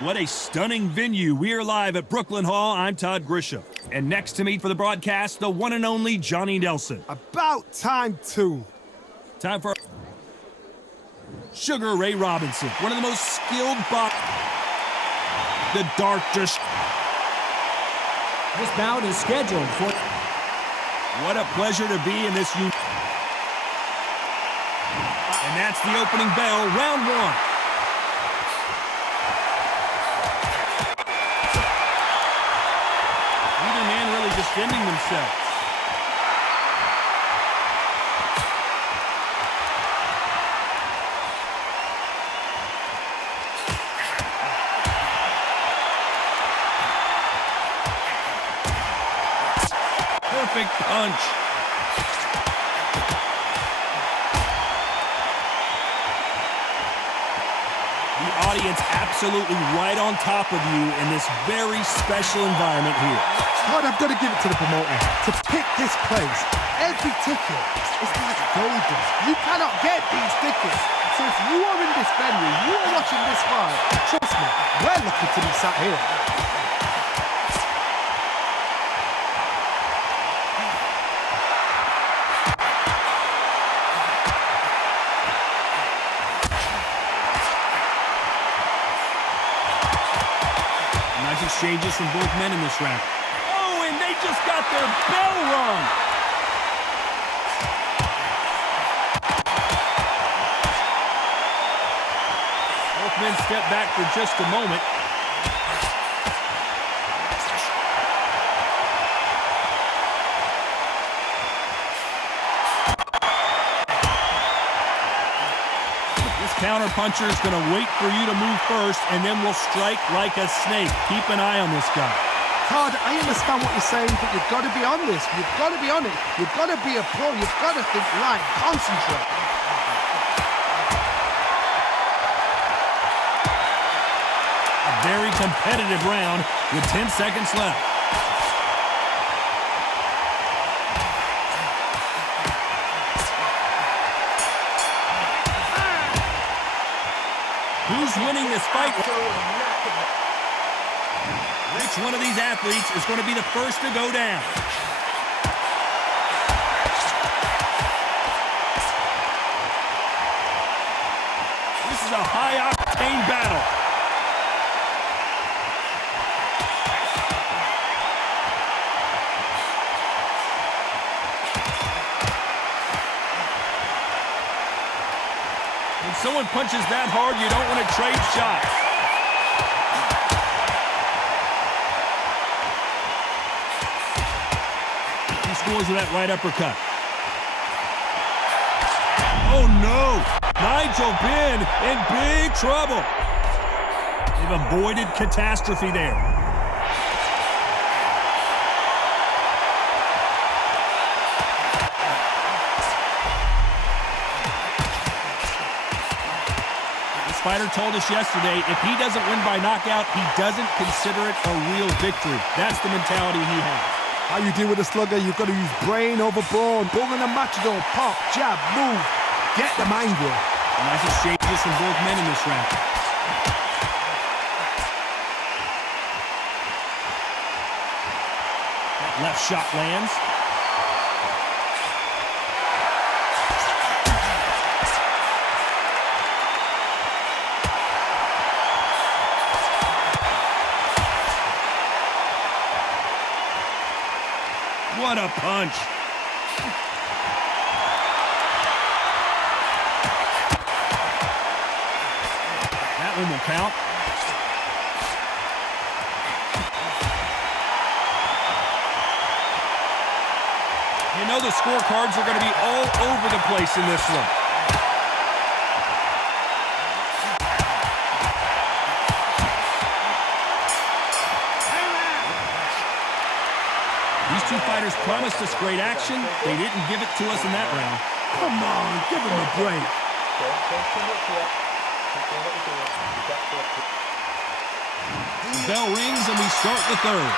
What a stunning venue. We are live at Brooklyn Hall. I'm Todd Grisham. And next to me for the broadcast, the one and only Johnny Nelson. About time, too. Time for Sugar Ray Robinson, one of the most skilled the dark just. This bout is scheduled for. What a pleasure to be in this And that's the opening bell, round one. Neither man really defending themselves. Perfect punch. The audience absolutely right on top of you in this very special environment here. Todd, I've got to give it to the promoter. To pick this place, every ticket is like gold dust. You cannot get these tickets. So if you are in this venue, you are watching this fight, trust me, we're lucky to be sat here. Nice exchanges from both men in this round. Oh, and they just got their bell rung. Both men step back for just a moment. Counter-puncher is going to wait for you to move first, and then will strike like a snake. Keep an eye on this guy. Todd, I understand what you're saying, but you've got to be on this. You've got to be on it. You've got to be a pro. You've got to think right. Concentrate. A very competitive round with 10 seconds left. Who's winning this fight? Which one of these athletes is going to be the first to go down? This is a high-octane battle. When someone punches that hard, you don't want to trade shots. He scores with that right uppercut. Oh, no. Nigel Benn in big trouble. They've avoided catastrophe there. Fighter told us yesterday, if he doesn't win by knockout, he doesn't consider it a real victory. That's the mentality he has. How you deal with a slugger, you've got to use brain over brawn. Bull in a matador, pop, jab, move. Get them angry. Nice exchanges from both men in this round. That left shot lands. What a punch. That one will count. You know the scorecards are going to be all over the place in this one. These two fighters promised us great action. They didn't give it to us in that round. Come on, give him a break. Bell rings and we start the third.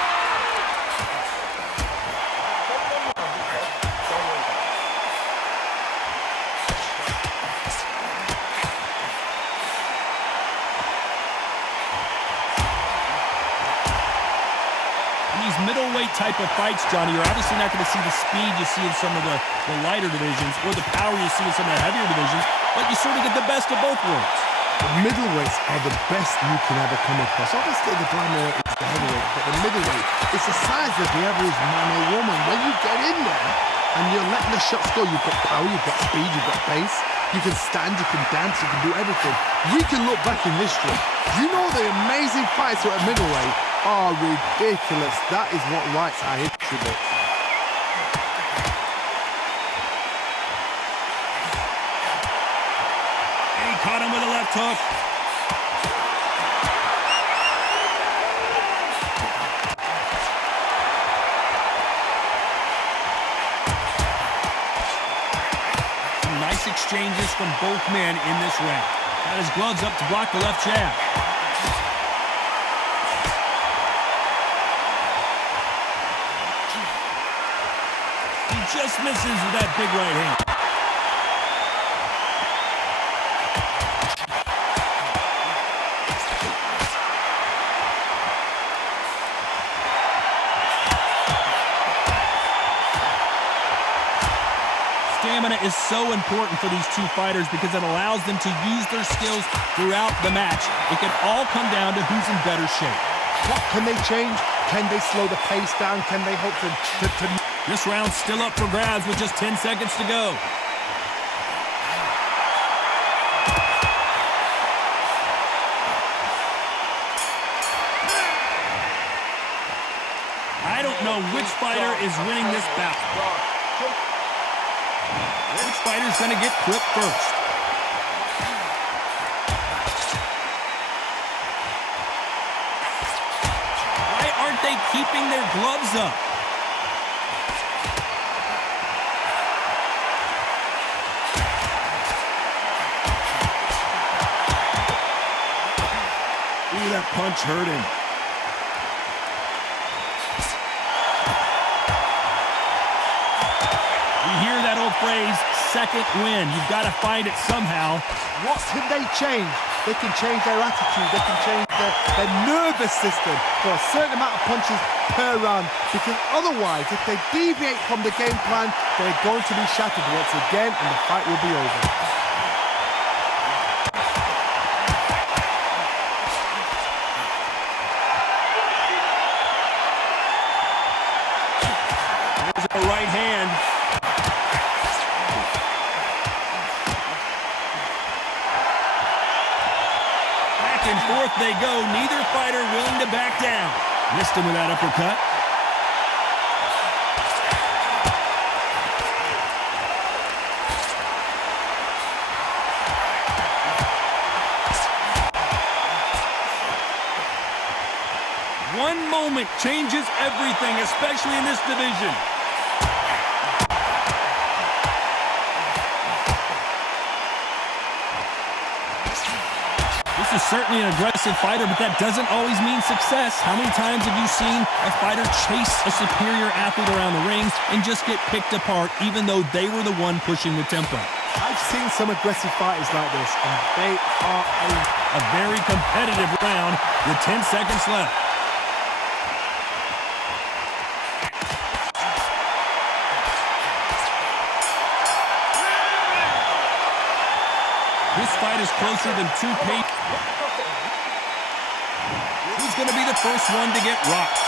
middleweight type of fights, Johnny, you're obviously not going to see the speed you see in some of the lighter divisions or the power you see in some of the heavier divisions, but you sort of get the best of both worlds. The middleweights are the best you can ever come across. Obviously, the flyweight is the heavyweight, but the middleweight, it's the size of the average man or woman. When you get in there and you're letting the shots go, you've got power, you've got speed, you've got pace. You can stand, you can dance, you can do everything. We can look back in history. You know the amazing fights at middleweight are ridiculous. That is what writes our history books. And he caught him with a left hook. Nice exchanges from both men in this round. Got his gloves up to block the left jab. He just misses with that big right hand. Stamina is so important for these two fighters because it allows them to use their skills throughout the match. It can all come down to who's in better shape. What can they change? Can they slow the pace down? Can they hope to... This round's still up for grabs with just 10 seconds to go. I don't know which fighter is winning this bout. Which fighter's going to get clipped first? Why aren't they keeping their gloves up? Ooh, that punch hurt him. You hear that old phrase, second win. You've got to find it somehow. What can they change? They can change their attitude. They can change their nervous system for a certain amount of punches per round. Because otherwise, if they deviate from the game plan, they're going to be shattered once again and the fight will be over. There's a right hand. Back and forth they go. Neither fighter willing to back down. Missed him with that uppercut. One moment changes everything, especially in this division. This is certainly an aggressive fighter, but that doesn't always mean success. How many times have you seen a fighter chase a superior athlete around the ring and just get picked apart, even though they were the one pushing the tempo? I've seen some aggressive fighters like this, and they are a very competitive round with 10 seconds left. This fight is closer than two paces. Who's going to be the first one to get rocked?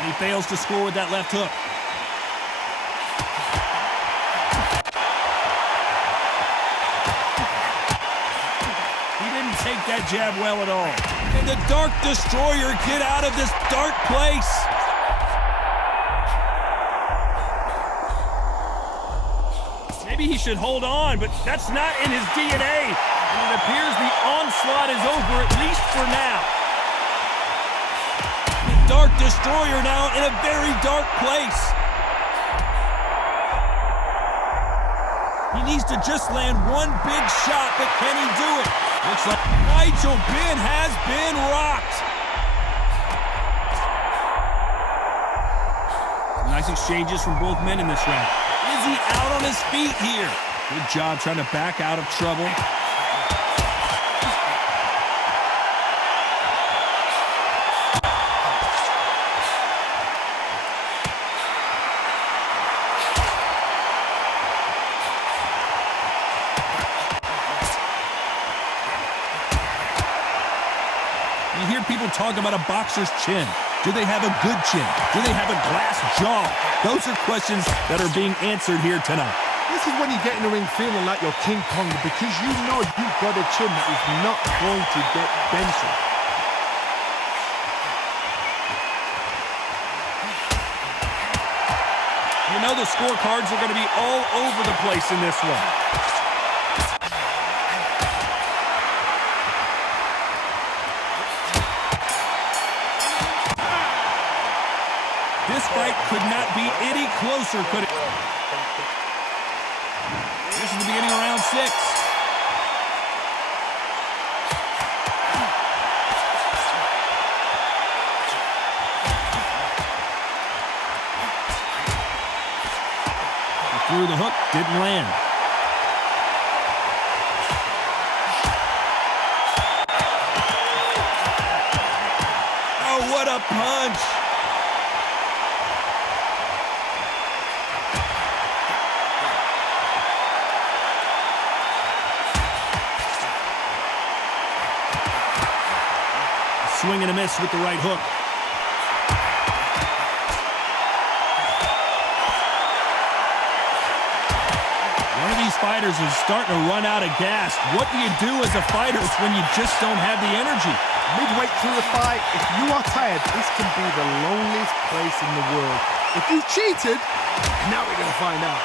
And he fails to score with that left hook. Take that jab well at all. And the Dark Destroyer get out of this dark place. Maybe he should hold on, but that's not in his DNA. And it appears the onslaught is over, at least for now. The Dark Destroyer now in a very dark place. He needs to just land one big shot, but can he do it? Looks like Nigel Benn has been rocked. Nice exchanges from both men in this round. Is he out on his feet here? Good job trying to back out of trouble. You hear people talk about a boxer's chin. Do they have a good chin? Do they have a glass jaw? Those are questions that are being answered here tonight. This is when you get in the ring feeling like you're King Kong because you know you've got a chin that is not going to get dented. You know the scorecards are going to be all over the place in this one. This fight could not be any closer, could it? This is the beginning of round 6. He threw the hook, didn't land. Oh, what a punch! Swing and a miss with the right hook. One of these fighters is starting to run out of gas. What do you do as a fighter when you just don't have the energy? Midway through the fight, if you are tired, this can be the loneliest place in the world. If you cheated, now we're going to find out.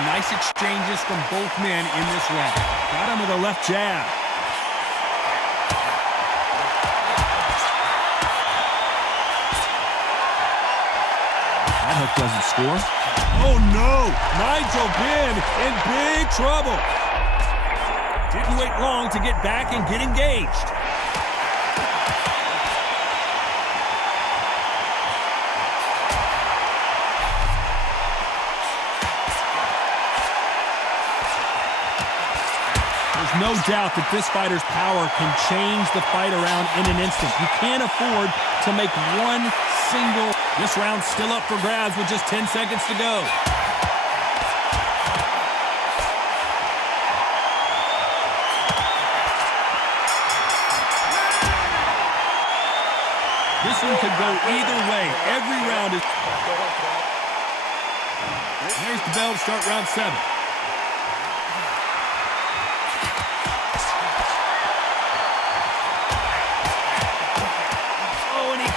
Nice exchanges from both men in this round. Got him with a left jab. That hook doesn't score. Oh no! Nigel Benn in big trouble. Didn't wait long to get back and get engaged. There's no doubt that this fighter's power can change the fight around in an instant. You can't afford to make one single. This round's still up for grabs with just 10 seconds to go. This one could go either way. Every round is... There's the bell to start round 7.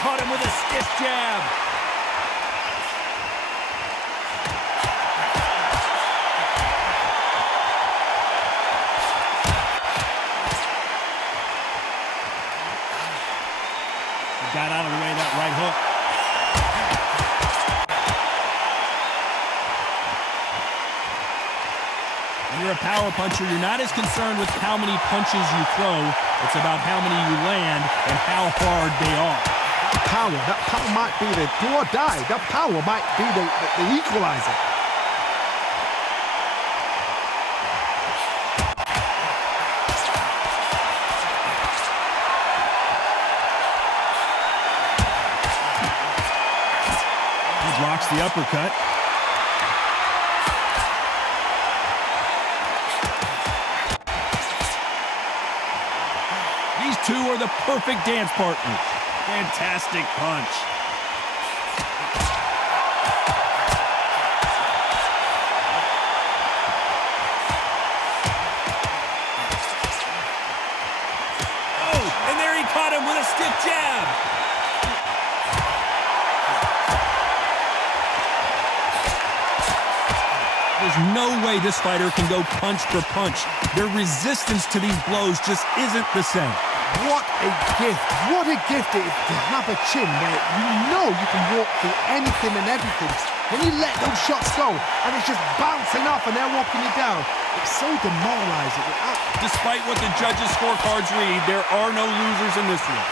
Caught him with a stiff jab. He got out of the way of that right hook. When you're a power puncher, you're not as concerned with how many punches you throw. It's about how many you land and how hard they are. That power might be the do or die. That power might be the equalizer. He blocks the uppercut. These two are the perfect dance partners. Fantastic punch. Oh, and there he caught him with a stiff jab. There's no way this fighter can go punch for punch. Their resistance to these blows just isn't the same. What a gift. What a gift it is to have a chin where you know you can walk through anything and everything. When you let those shots go and it's just bouncing off and they're walking you down, it's so demoralizing. Despite what the judges' scorecards read, there are no losers in this one.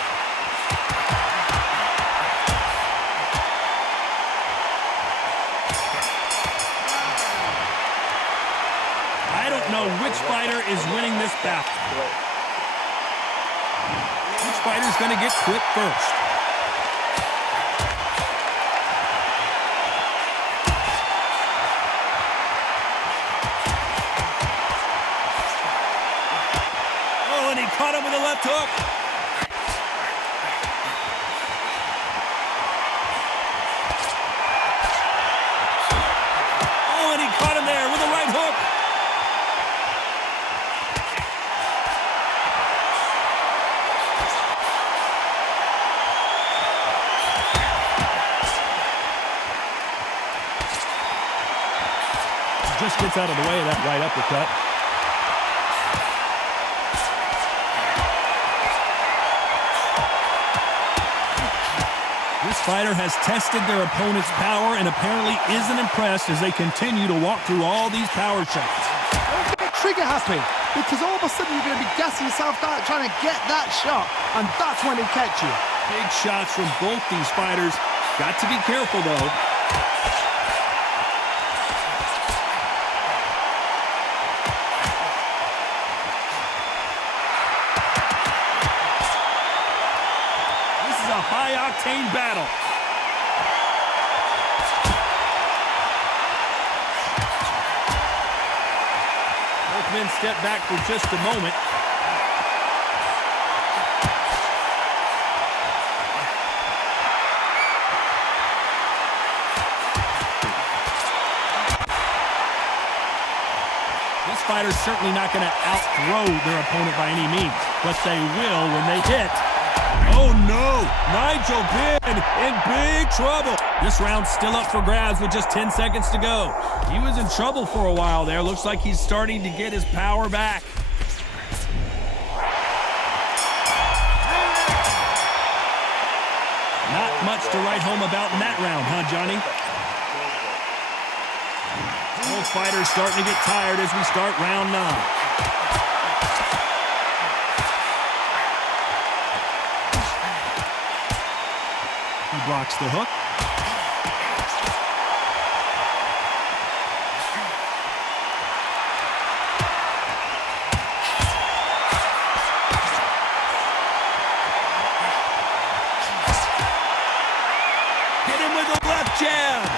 I don't know which fighter is winning this battle. Which fighter's going to get quit first? Oh, and he caught him with a left hook. Oh, and he caught him there with a right hook. Just gets out of the way of that right uppercut. This fighter has tested their opponent's power and apparently isn't impressed as they continue to walk through all these power shots. Don't get trigger happy, because all of a sudden you're going to be gassing yourself out trying to get that shot, and that's when they catch you. Big shots from both these fighters. Got to be careful, though. High-octane battle. Both men step back for just a moment. This fighter's certainly not going to outthrow their opponent by any means, but they will when they hit. Oh no! Nigel Benn in big trouble. This round's still up for grabs with just 10 seconds to go. He was in trouble for a while there. Looks like he's starting to get his power back. Not much to write home about in that round, huh, Johnny? Both fighters starting to get tired as we start round 9. Blocks the hook. Hit him with a left jab.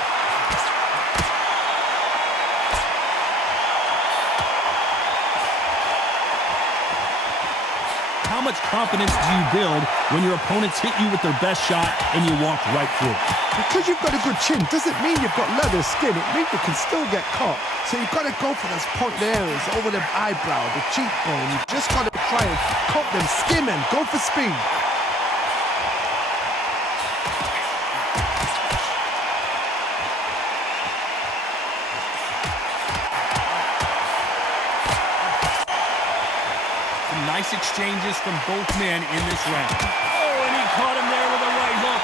How much confidence do you build when your opponents hit you with their best shot and you walk right through? Because you've got a good chin doesn't mean you've got leather skin. It means you can still get caught. So you've got to go for those pointed areas over the eyebrow, the cheekbone. You've just got to try and cut them, skim them, go for speed. Nice exchanges from both men in this round. Oh, and he caught him there with a right hook.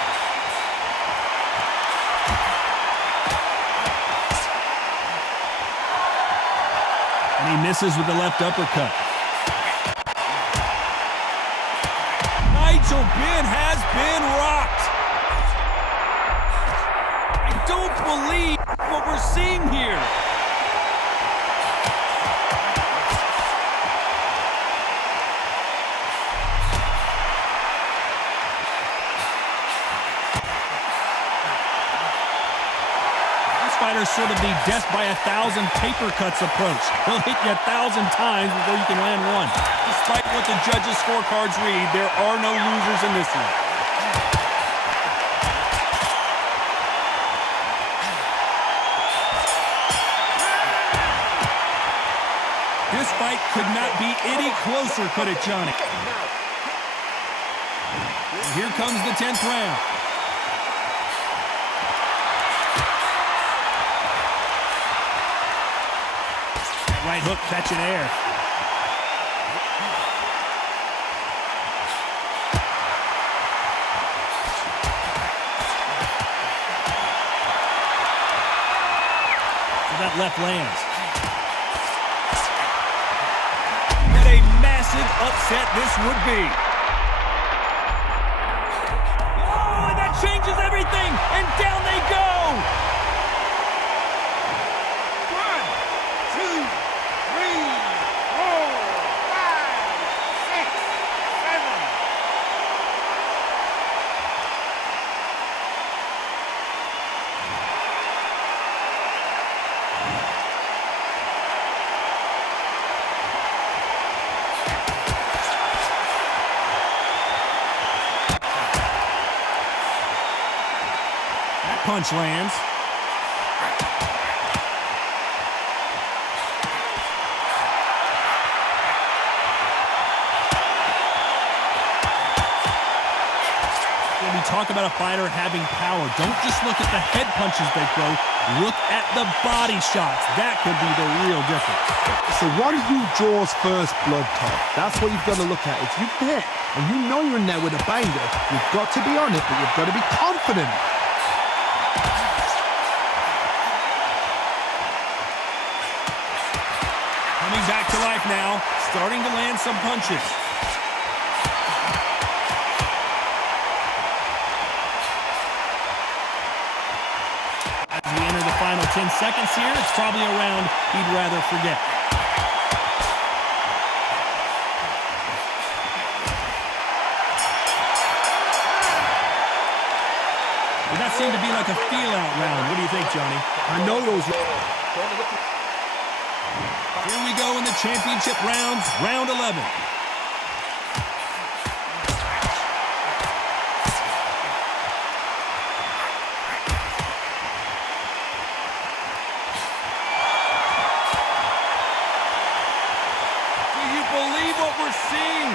And he misses with the left uppercut. Nigel Benn has been rocked. I don't believe what we're seeing here. Fighter's sort of the death by 1,000 paper cuts approach. He'll hit you 1,000 times before you can land one. Despite what the judges' scorecards read, there are no losers in this one. This fight could not be any closer, could it, Johnny? And here comes the 10th round. Right hook catching air. that left lands. What a massive upset this would be. Oh, and that changes everything, and down they go. 1, 2, 3, 4, 5, 6, 7. That punch lands. When we talk about a fighter having power, don't just look at the head punches they throw. Look at the body shots. That could be the real difference. It's the one who draws first blood, Todd. That's what you've got to look at. If you hit and you know you're in there with a banger, you've got to be on it, but you've got to be confident. Coming back to life now, starting to land some punches. As we enter the final 10 seconds here, it's probably a round he'd rather forget. Well, that seemed to be like a feel-out round. What do you think, Johnny? I know those. Here we go in the championship rounds, round 11. Do you believe what we're seeing?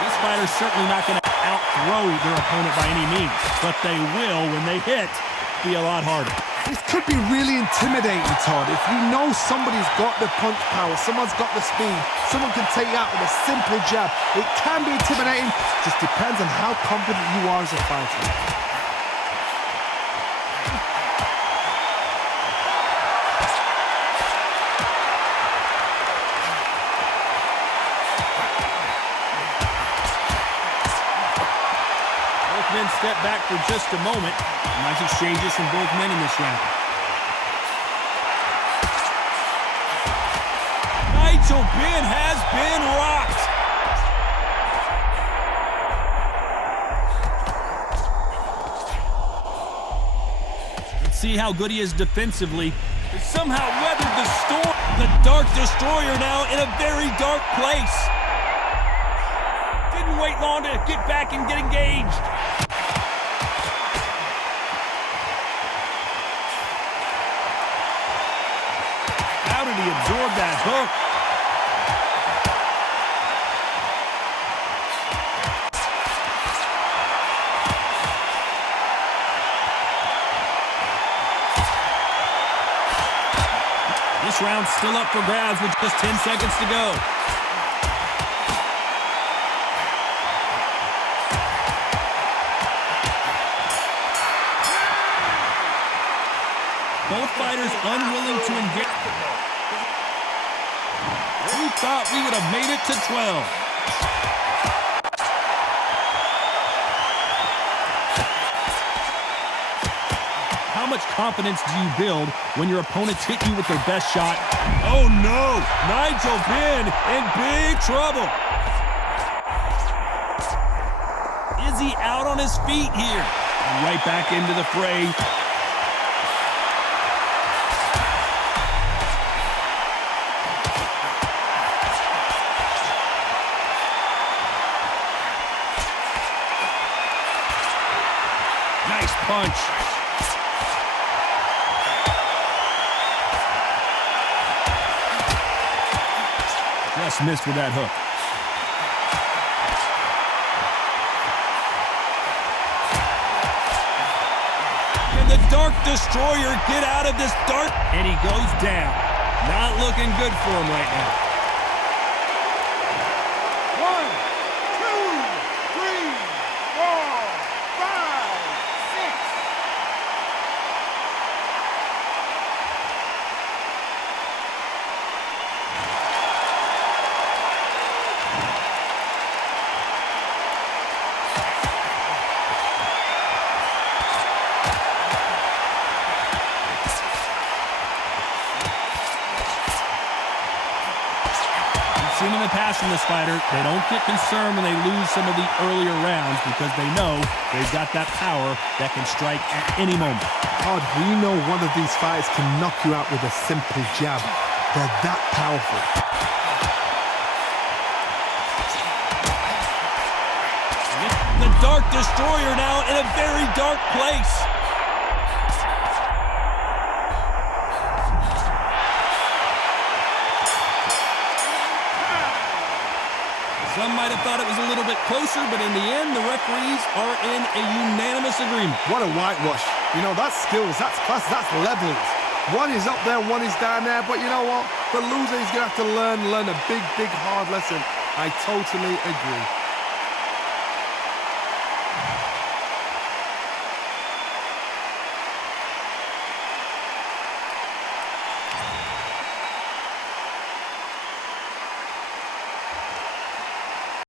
This fighter's certainly not going to outthrow their opponent by any means, but they will, when they hit, be a lot harder. This could be really intimidating, Todd. If you know somebody's got the punch power, someone's got the speed, someone can take you out with a simple jab, it can be intimidating. Just depends on how confident you are as a fighter. Men step back for just a moment. Nice exchanges from both men in this round. Nigel Benn has been rocked. Let's see how good he is defensively. He somehow weathered the storm. The Dark Destroyer now in a very dark place. Didn't wait long to get back and get engaged. How did he absorb that hook? This round's still up for grabs with just 10 seconds to go. Both fighters unwilling to engage. We thought we would have made it to 12. How much confidence do you build when your opponents hit you with their best shot? Oh no! Nigel Benn in big trouble. Is he out on his feet here? And right back into the fray. Nice punch. Just missed with that hook. Can the Dark Destroyer get out of this dark? And he goes down. Not looking good for him right now. 1, 2, 3, 4, seen in the past from this fighter, they don't get concerned when they lose some of the earlier rounds because they know they've got that power that can strike at any moment. God, we know one of these fighters can knock you out with a simple jab. They're that powerful. The Dark Destroyer now in a very dark place. Some might have thought it was a little bit closer, but in the end, the referees are in a unanimous agreement. What a whitewash. You know, that's skills, that's class, that's levels. One is up there, one is down there, but you know what? The loser is going to have to learn a big, hard lesson. I totally agree.